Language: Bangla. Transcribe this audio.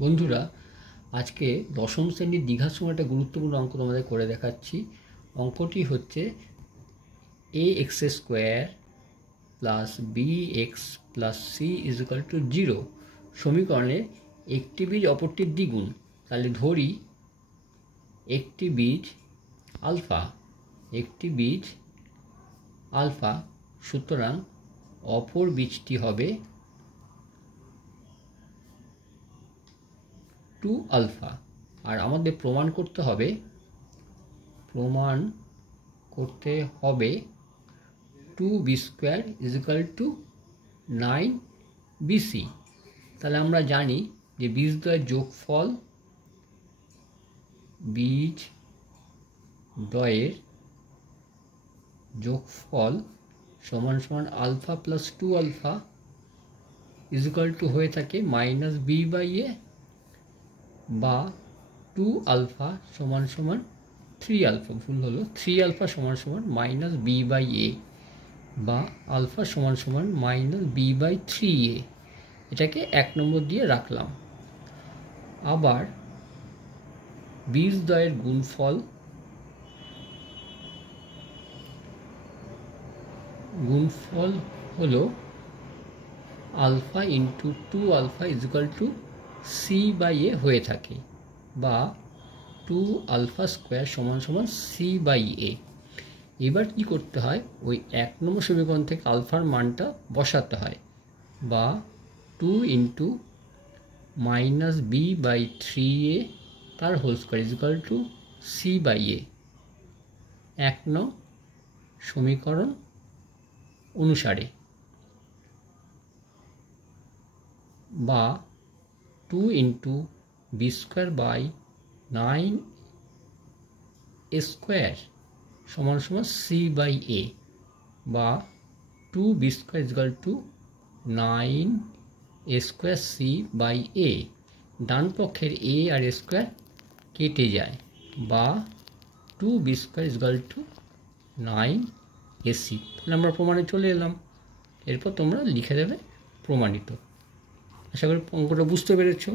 বন্ধুরা, আজকে দশম শ্রেণীর দ্বিঘাত সময় একটা গুরুত্বপূর্ণ অঙ্ক তোমাদের করে দেখাচ্ছি। অঙ্কটি হচ্ছে ax square plus bx plus c equal to 0 সমীকরণের একটি বীজ অপরটির দ্বিগুণ। তাহলে ধরি একটি বীজ আলফা, সুতরাং অপর বীজটি হবে 2 আলফা। আর আমাদের প্রমাণ করতে হবে 2b square equal two 9bc। তাহলে আমরা জানি যে বীজদ্বয়ের যোগফল সমান সমান alpha plus 2 alpha equal to হয়ে থাকে মাইনাস বি বাই এ, বা 2 আলফা সমান সমান 3 আলফা, ভুল হলো, 3 আলফা সমান সমান মাইনাস বি বাই এ, বা আলফা সমান সমান মাইনাস বি বাই 3a। এটাকে 1 নম্বর দিয়ে রাখলাম। আবার বীজদ্বয়ের গুণফল হলো alpha into 2 alpha equal to c by a হয়ে থাকে, বা 2 আলফা স্কোয়ার সমান সমান সি বাই এ। এবার কি করতে হয়, ওই 1 নম্বর সমীকরণ থেকে আলফার মানটা বসাতে হয়, বা 2 into minus B by 3a তার whole square equal to c by a 1 নং সমীকরণ অনুসারে, বা 2 into b square by 9 square সমান সমান সি বাই এ, বা 2b square equal to 9 square c by a. ডান পক্ষের এ আর স্কোয়ার কেটে যায়, বা 2b square equal two 9ac। তাহলে আমরা প্রমাণে চলে এলাম। এরপর তোমরা লিখে দেবে প্রমাণিত। আশা করি অঙ্কটা বুঝতে পেরেছো।